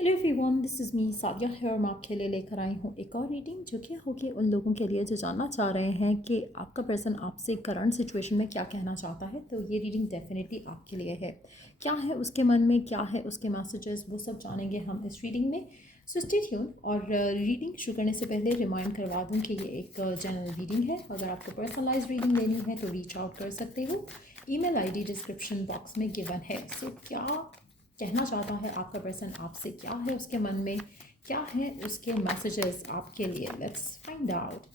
Hello everyone, this is me Sadia है। मैं आपके लिए लेकर आई हूँ एक और रीडिंग जो कि होगी उन लोगों के लिए जो जानना चाह रहे हैं कि आपका पर्सन आपसे करंट सिचुएशन में क्या कहना चाहता है। तो ये रीडिंग डेफिनेटली आपके लिए है। क्या है उसके मन में, क्या है उसके मैसेजेस, वो सब जानेंगे हम इस रीडिंग में। So stay tune. और रीडिंग शुरू करने से पहले रिमाइंड करवा दूँ कि ये एक जनरल रीडिंग है। अगर आपको पर्सनलाइज रीडिंग लेनी है तो रीच आउट कर सकते हो। ईमेल आईडी डिस्क्रिप्शन बॉक्स में गिवन है। सो क्या कहना चाहता है आपका पर्सन आपसे, क्या है उसके मन में, क्या है उसके मैसेजेस आपके लिए। Let's find out.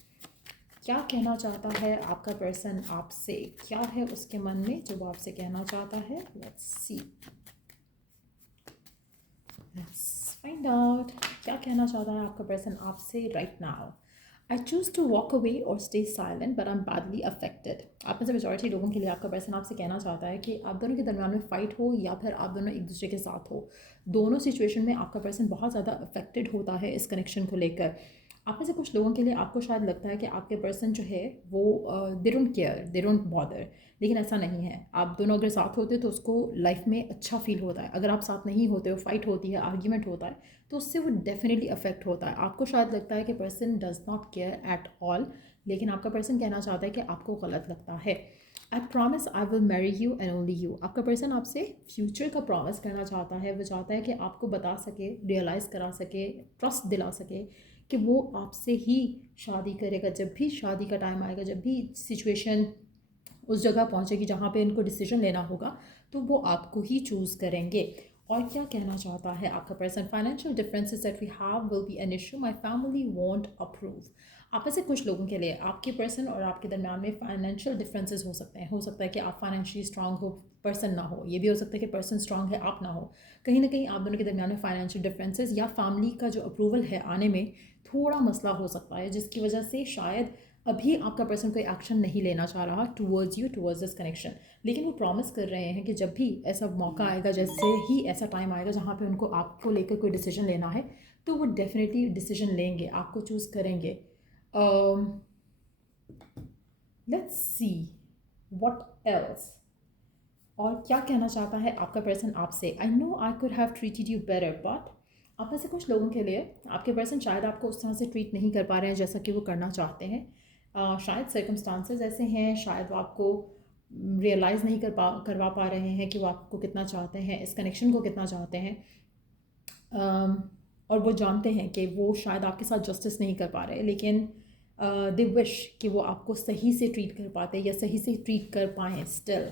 क्या कहना चाहता है आपका पर्सन आपसे, क्या है उसके मन में जो वो आपसे कहना चाहता है। Let's see, let's find out. क्या कहना चाहता है आपका पर्सन आपसे right now. I choose to walk away और stay silent but I am badly affected. आप में से मेजॉरिटी लोगों के लिए आपका पर्सन आपसे कहना चाहता है कि आप दोनों के दरमियान में फ़ाइट हो या फिर आप दोनों एक दूसरे के साथ हो, दोनों सिचुएशन में आपका पर्सन बहुत ज़्यादा अफेक्टेड होता है इस कनेक्शन को लेकर। आप में से कुछ लोगों के लिए आपको शायद लगता है कि आपके पर्सन जो है वो they don't care, they don't bother, लेकिन ऐसा नहीं है। आप दोनों अगर साथ होते तो उसको लाइफ में अच्छा फील होता है। अगर आप साथ नहीं होते हो, फाइट होती है, आर्ग्यूमेंट होता है, तो उससे वो डेफिनेटली अफेक्ट होता है। आपको शायद लगता है कि person does not care at all, लेकिन आपका पर्सन कहना चाहता है कि आपको गलत लगता है। I promise I will marry you and only you. आपका पर्सन आपसे फ्यूचर का प्रॉमिस करना चाहता है। वो चाहता है कि आपको बता सके, रियलाइज़ करा सके, ट्रस्ट दिला सके कि वो आपसे ही शादी करेगा। जब भी शादी का टाइम आएगा, जब भी सिचुएशन उस जगह पहुंचेगी जहाँ पे इनको डिसीजन लेना होगा, तो वो आपको ही चूज़ करेंगे। और क्या कहना चाहता है आपका person. Financial differences that we have will be an issue, my family won't approve. आप में से कुछ लोगों के लिए आपके पर्सन और आपके दरमियान में फाइनेंशियल डिफरेंसेस हो सकते हैं। हो सकता है कि आप फाइनेंशियली स्ट्रांग हो, पर्सन ना हो। ये भी हो सकता है कि पर्सन स्ट्रांग है, आप ना हो। कहीं ना कहीं आप दोनों के दरमियान में फाइनेंशियल डिफरेंसेस या फैमिली का जो अप्रूवल है आने में थोड़ा मसला हो सकता है, जिसकी वजह से शायद अभी आपका पर्सन कोई एक्शन नहीं लेना चाह रहा towards you, towards this connection. लेकिन वो प्रॉमिस कर रहे हैं कि जब भी ऐसा मौका आएगा, जैसे ही ऐसा टाइम आएगा जहाँ पे उनको आपको लेकर कोई डिसीजन लेना है, तो वो डेफिनेटली डिसीजन लेंगे, आपको चूज़ करेंगे। Let's see what else. और क्या कहना चाहता है आपका पर्सन आपसे। I know I could have treated you better but. आप में से कुछ लोगों के लिए आपके पर्सन शायद आपको उस तरह से ट्रीट नहीं कर पा रहे हैं जैसा कि वो करना चाहते हैं। शायद सर्कमस्टांसेस ऐसे हैं, शायद वो आपको रियलाइज़ नहीं करवा पा रहे हैं कि वो आपको कितना चाहते हैं, इस कनेक्शन को कितना चाहते हैं। और वो जानते हैं कि वो शायद आपके साथ जस्टिस नहीं कर पा रहे, लेकिन दे विश कि वो आपको सही से ट्रीट कर पाते या सही से ट्रीट कर पाएँ still.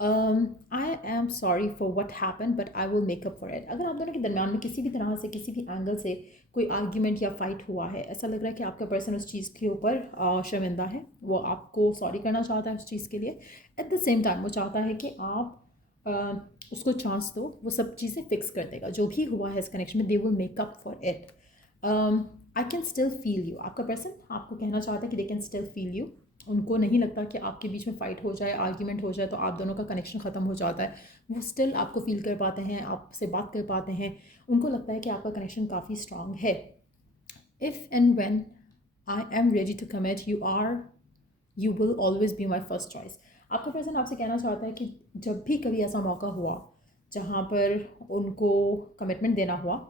I am sorry for what happen but I will make up for it. अगर आप दोनों के दरमियान में किसी भी तरह से, किसी भी एंगल से कोई आर्ग्यूमेंट या फाइट हुआ है, ऐसा लग रहा है कि आपका पर्सन उस चीज़ के ऊपर शर्मिंदा है, वो आपको सॉरी करना चाहता है उस चीज़ के लिए। एट द सेम टाइम वो चाहता है कि आप उसको चांस दो, वो सब चीज़ें फिक्स कर देगा। जो भी हुआ है इस कनेक्शन में, they will make up for it. I can still feel you. आपका पर्सन आपको कहना चाहता है कि they can still feel you. उनको नहीं लगता कि आपके बीच में फ़ाइट हो जाए, आर्ग्यूमेंट हो जाए तो आप दोनों का कनेक्शन ख़त्म हो जाता है। वो स्टिल आपको फील कर पाते हैं, आपसे बात कर पाते हैं। उनको लगता है कि आपका कनेक्शन काफ़ी स्ट्रांग है। If and when I am ready to commit, you will always be my first choice. आपका पर्सन आपसे कहना चाहता है कि जब भी कभी ऐसा मौका हुआ जहाँ पर उनको कमिटमेंट देना हुआ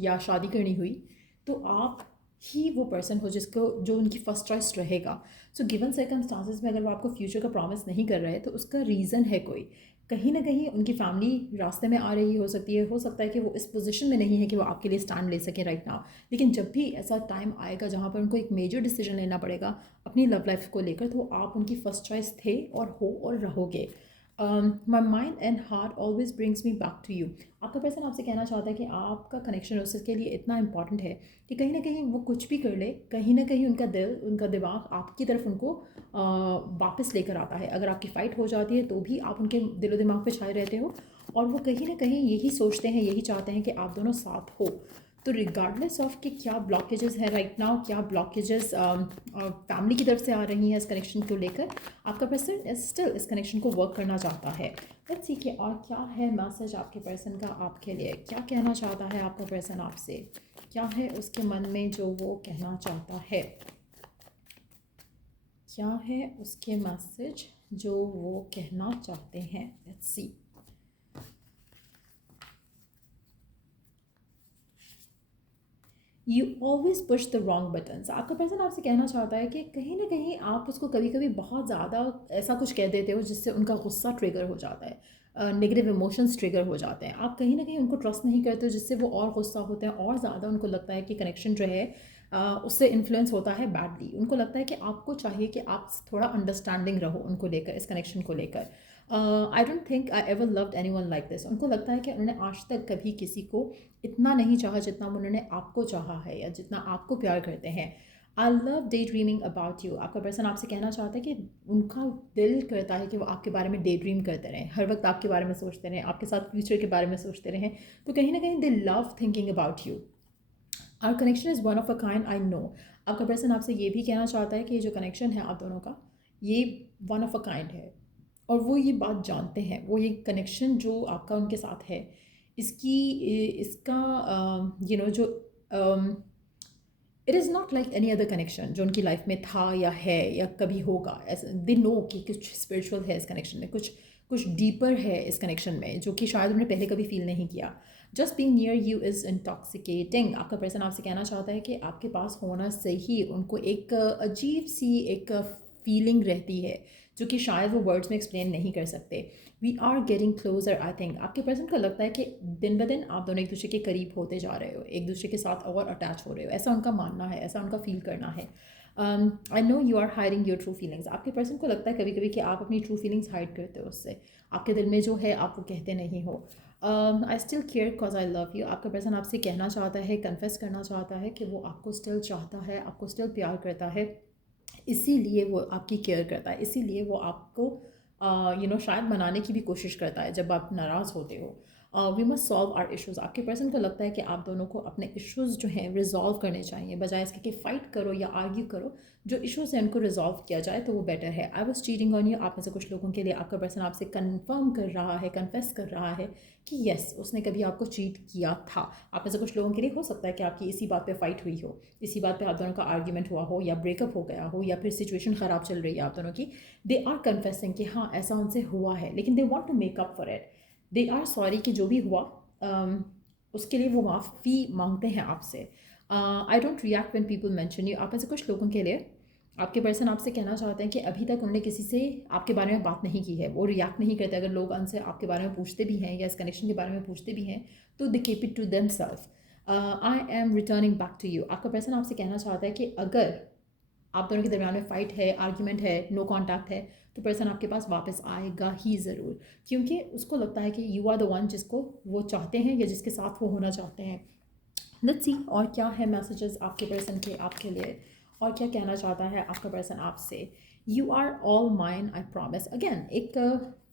या शादी करनी हुई, तो आप ही वो पर्सन हो जिसको, जो उनकी फ़र्स्ट चॉइस रहेगा। सो गिवन सर्कमस्टांसिस में अगर वो आपको फ्यूचर का प्रॉमिस नहीं कर रहे तो उसका रीज़न है कोई। कहीं ना कहीं उनकी फैमिली रास्ते में आ रही हो सकती है, हो सकता है कि वो इस पोजीशन में नहीं है कि वो आपके लिए स्टैंड ले सकें राइट नाउ। लेकिन जब भी ऐसा टाइम आएगा जहाँ पर उनको एक मेजर डिसीजन लेना पड़ेगा अपनी लव लाइफ को लेकर, तो आप उनकी फ़र्स्ट चॉइस थे और हो और रहोगे। My mind and heart always brings me back to you. आपका पर्सन आपसे कहना चाहता है कि आपका कनेक्शन उसके लिए इतना इंपॉर्टेंट है कि कहीं ना कहीं वो कुछ भी कर ले, कहीं ना कहीं उनका दिल, उनका दिमाग आपकी तरफ उनको वापस लेकर आता है। अगर आपकी फ़ाइट हो जाती है तो भी आप उनके दिलो दिमाग पे छाए रहते हो, और वो कहीं ना कहीं यही सोचते हैं, यही चाहते हैं कि आप दोनों साथ हो। तो रिगार्डलेस ऑफ कि क्या ब्लॉकेजेस है राइट नाउ, क्या ब्लॉकेजेस फैमिली की तरफ से आ रही हैं इस कनेक्शन को लेकर, आपका पर्सन स्टिल इस कनेक्शन को वर्क करना चाहता है। लेट्स सी कि और क्या है मैसेज आपके पर्सन का आपके लिए। क्या कहना चाहता है आपका पर्सन आपसे, क्या है उसके मन में जो वो कहना चाहता है, क्या है उसके मैसेज जो वो कहना चाहते हैं। Let's see. You always push the wrong buttons. आपका पर्सन आपसे कहना चाहता है कि कहीं ना कहीं आप उसको कभी कभी बहुत ज़्यादा ऐसा कुछ कह देते हो जिससे उनका गुस्सा ट्रिगर हो जाता है, नेगेटिव इमोशंस ट्रिगर हो जाते हैं। आप कहीं ना कहीं उनको ट्रस्ट नहीं करते हो जिससे वो और गुस्सा होते हैं और ज़्यादा उनको लगता है कि कनेक्शन जो है उससे इन्फ्लुएंस होता है बैडली। उनको लगता है कि आपको चाहिए कि आप थोड़ा अंडरस्टैंडिंग रहो उनको लेकर, इस कनेक्शन को लेकर। I don't think I ever loved anyone like this. उनको लगता है कि उन्होंने आज तक कभी किसी को इतना नहीं चाहा जितना उन्होंने आपको चाहा है या जितना आपको प्यार करते हैं। I love day dreaming about you. आपका पर्सन आपसे कहना चाहता है कि उनका दिल करता है कि वो आपके बारे में डे ड्रीम करते रहें, हर वक्त आपके बारे में सोचते रहें, आपके साथ फ्यूचर के बारे में सोचते रहें। तो कहीं ना कहीं they love thinking about you. Our connection is one of a kind, I know. आपका पर्सन आपसे ये भी कहना चाहता है कि ये जो कनेक्शन है आप दोनों का, ये वन ऑफ अ काइंड है और वो ये बात जानते हैं। वो ये कनेक्शन जो आपका उनके साथ है, इसकी इसका यू नो जो it is not like any other connection जो उनकी लाइफ में था या है या कभी होगा। ऐसा दे नो कि कुछ स्पिरिचुअल है इस कनेक्शन में, कुछ कुछ डीपर है इस कनेक्शन में जो कि शायद उन्होंने पहले कभी फील नहीं किया। Just being near you is intoxicating. आपका पर्सन आपसे कहना चाहता है कि आपके पास होना से ही उनको एक अजीब सी एक फीलिंग रहती है जो कि शायद वो वर्ड्स में एक्सप्लेन नहीं कर सकते। We are getting closer. I think आपके पर्सन को लगता है कि दिन ब दिन आप दोनों एक दूसरे के करीब होते जा रहे हो, एक दूसरे के साथ और अटैच हो रहे हो, ऐसा उनका मानना है, ऐसा उनका फील करना है। I know you are hiding your true feelings. आपके पर्सन को लगता है कभी कभी कि आप अपनी ट्रू फीलिंग्स हाइड करते हो उससे, आपके दिल में जो है आप वो कहते नहीं हो। I still care because I love you. आपका पर्सन आपसे कहना चाहता है, कन्फेस करना चाहता है कि वो आपको स्टिल चाहता है, आपको स्टिल प्यार करता है, इसीलिए वो आपकी केयर करता है, इसीलिए वो आपको शायद मनाने की भी कोशिश करता है जब आप नाराज़ होते हो। We must solve our issues. आपके पर्सन को लगता है कि आप दोनों को अपने इश्यूज़ जो हैं रिजॉल्व करने चाहिए, बजाय इसके कि फ़ाइट करो या आर्ग्यू करो। जो इश्यूज़ हैं उनको रिजॉल्व किया जाए तो वो बेटर है। I was cheating on you. आप में से कुछ लोगों के लिए आपका पर्सन आपसे कन्फर्म कर रहा है, कन्फेस कर रहा है कि येस उसने कभी आपको चीट किया था। आप में से कुछ लोगों के लिए हो सकता है कि आपकी इसी बात पे फाइट हुई हो, इसी बात पे आप दोनों का आर्ग्यूमेंट हुआ हो या ब्रेकअप हो गया हो या फिर सिचुएशन ख़राब चल रही है आप दोनों की। दे आर कन्फेसिंग कि हाँ ऐसा उनसे हुआ है, लेकिन they want to make up for it. They are sorry कि जो भी हुआ उसके लिए वो माफ़ी मांगते हैं आपसे। I don't react when people mention you. आप में से कुछ लोगों के लिए आपके पर्सन आपसे कहना चाहते हैं कि अभी तक उन्होंने किसी से आपके बारे में बात नहीं की है, वो रिएक्ट नहीं करते। अगर लोग उनसे आपके बारे में पूछते भी हैं या इस कनेक्शन के बारे में पूछते भी हैं तो they keep it to themselves. I am returning back to you. आपका पर्सन आपसे कहना चाहता है कि अगर आप दोनों के दरमियान में फ़ाइट है, आर्ग्यूमेंट है, नो कॉन्टैक्ट है, तो पर्सन आपके पास वापस आएगा ही ज़रूर, क्योंकि उसको लगता है कि यू आर द वन जिसको वो चाहते हैं या जिसके साथ वो होना चाहते हैं। लेट्स सी और क्या है मैसेजेस आपके पर्सन के आपके लिए, और क्या कहना चाहता है आपका पर्सन आपसे। You are all mine I promise. Again एक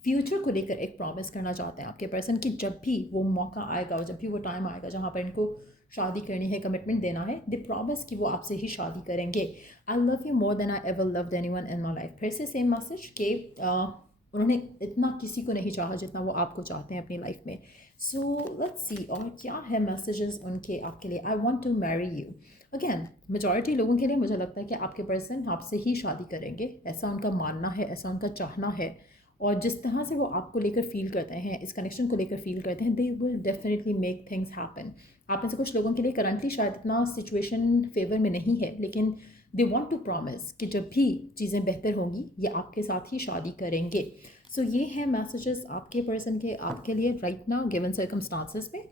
फ्यूचर को लेकर एक प्रॉमिस करना चाहते हैं आपके पर्सन कि जब भी वो मौका आएगा और जब भी वो टाइम आएगा जहाँ पर इनको शादी करनी है, कमिटमेंट देना है, दे प्रॉमिस कि वो आपसे ही शादी करेंगे। I love you more than I ever loved anyone in my life. फिर से सेम मैसेज कि उन्होंने इतना किसी को नहीं चाहा जितना वो आपको चाहते हैं अपनी लाइफ में। सो लेट्स सी और क्या है मैसेजेस उनके आपके लिए। I want to marry you. Again majority लोगों के लिए मुझे लगता है कि आपके पर्सन आपसे ही शादी करेंगे, ऐसा उनका मानना है, ऐसा उनका चाहना है। और जिस तरह से वो आपको लेकर फील करते हैं, इस कनेक्शन को लेकर फील करते हैं, they will definitely make things happen. आप में से कुछ लोगों के लिए करंटली शायद इतना सिचुएशन फेवर में नहीं है, लेकिन दे वॉन्ट टू प्रॉमिस कि जब भी चीज़ें बेहतर होंगी ये आपके साथ ही शादी करेंगे। सो ये है मैसेजेस आपके पर्सन के आपके लिए राइट नाउ गिवन सर्कमस्टांसेस में।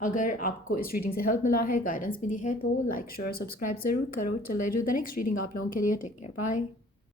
अगर आपको इस रीडिंग से हेल्प मिला है, गाइडेंस मिली है, तो लाइक शेयर सब्सक्राइब ज़रूर करो। चले जो द नेक्स्ट रीडिंग आप लोगों के लिए। Take care, bye.